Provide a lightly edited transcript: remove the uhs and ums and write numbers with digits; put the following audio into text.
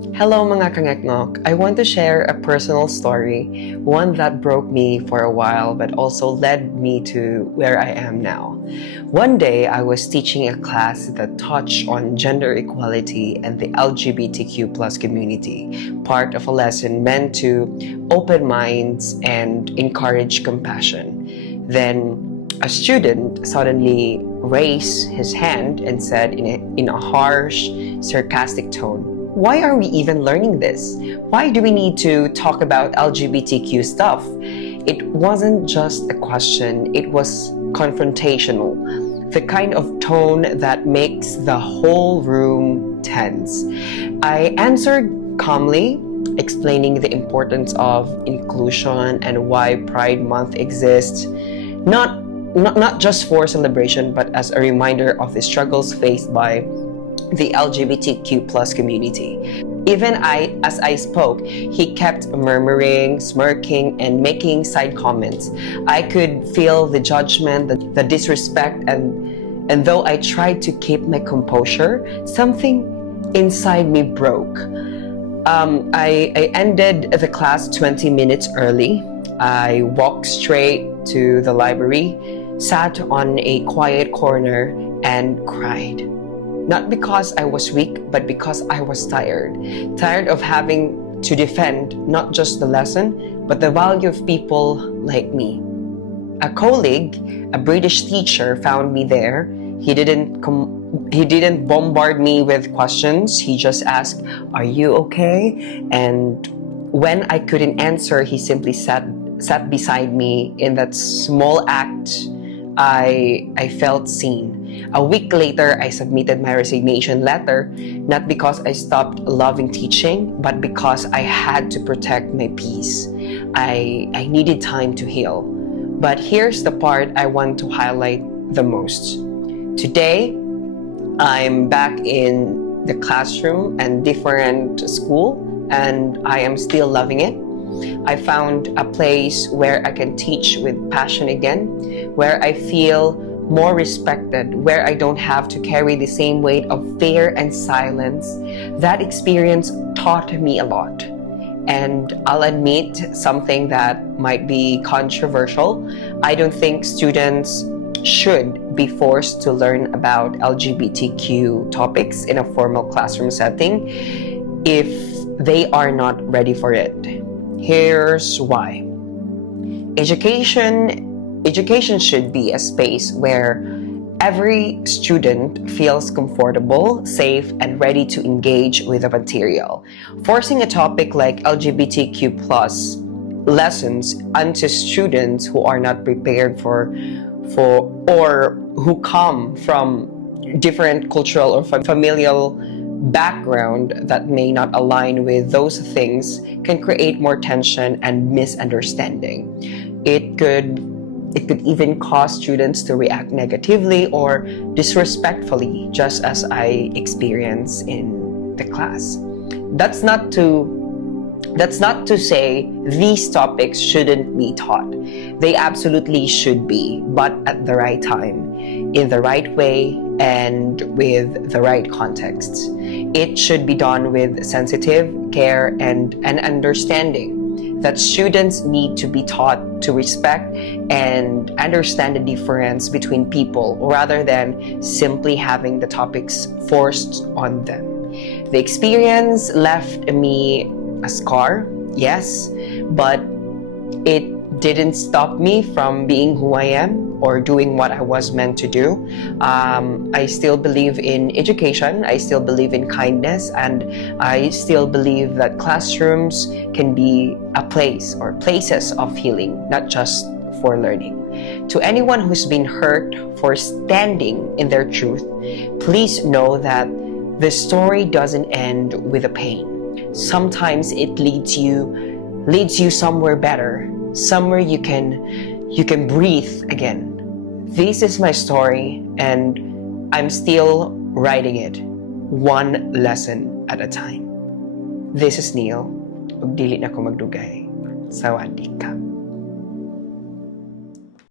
Hello mga kangekngok. I want to share a personal story, one that broke me for a while but also led me to where I am now. One day I was teaching a class that touched on gender equality and the LGBTQ plus community, part of a lesson meant to open minds and encourage compassion. Then a student suddenly raised his hand and said in a harsh, sarcastic tone, "Why are we even learning this? Why do we need to talk about LGBTQ stuff?" It wasn't just a question, it was confrontational. The kind of tone that makes the whole room tense. I answered calmly, explaining the importance of inclusion and why Pride Month exists, not just for celebration, but as a reminder of the struggles faced by the LGBTQ plus community. Even as I spoke, he kept murmuring, smirking, and making side comments. I could feel the judgment, the disrespect, and though I tried to keep my composure, something inside me broke. I ended the class 20 minutes early. I walked straight to the library, sat on a quiet corner, and cried. Not because I was weak, but because I was tired. Tired of having to defend not just the lesson, but the value of people like me. A colleague, a British teacher, found me there. He didn't bombard me with questions. He just asked, "Are you okay?" And when I couldn't answer, he simply sat beside me. In that small act, I felt seen. A week later, I submitted my resignation letter, not because I stopped loving teaching, but because I had to protect my peace. I needed time to heal. But here's the part I want to highlight the most. Today, I'm back in the classroom and different school, and I am still loving it. I found a place where I can teach with passion again, where I feel more respected, where I don't have to carry the same weight of fear and silence. That experience taught me a lot. And I'll admit something that might be controversial. I don't think students should be forced to learn about LGBTQ topics in a formal classroom setting if they are not ready for it. Here's why. Education should be a space where every student feels comfortable, safe, and ready to engage with the material. Forcing a topic like LGBTQ plus lessons onto students who are not prepared for or who come from different cultural or familial background that may not align with those things can create more tension and misunderstanding. It could even cause students to react negatively or disrespectfully, just as I experienced in the class. That's not to say these topics shouldn't be taught. They absolutely should be, but at the right time, in the right way, and with the right context. It should be done with sensitive care and understanding that students need to be taught to respect and understand the difference between people rather than simply having the topics forced on them. The experience left me a scar, yes, but it didn't stop me from being who I am or doing what I was meant to do. I still believe in education, I still believe in kindness, and I still believe that classrooms can be a place or places of healing, not just for learning. To anyone who's been hurt for standing in their truth, please know that the story doesn't end with the pain. Sometimes it leads you somewhere better, somewhere you can breathe again. This is my story, and I'm still writing it, one lesson at a time. This is Neil. Ug dili na ko magdugay. Sawadee ka.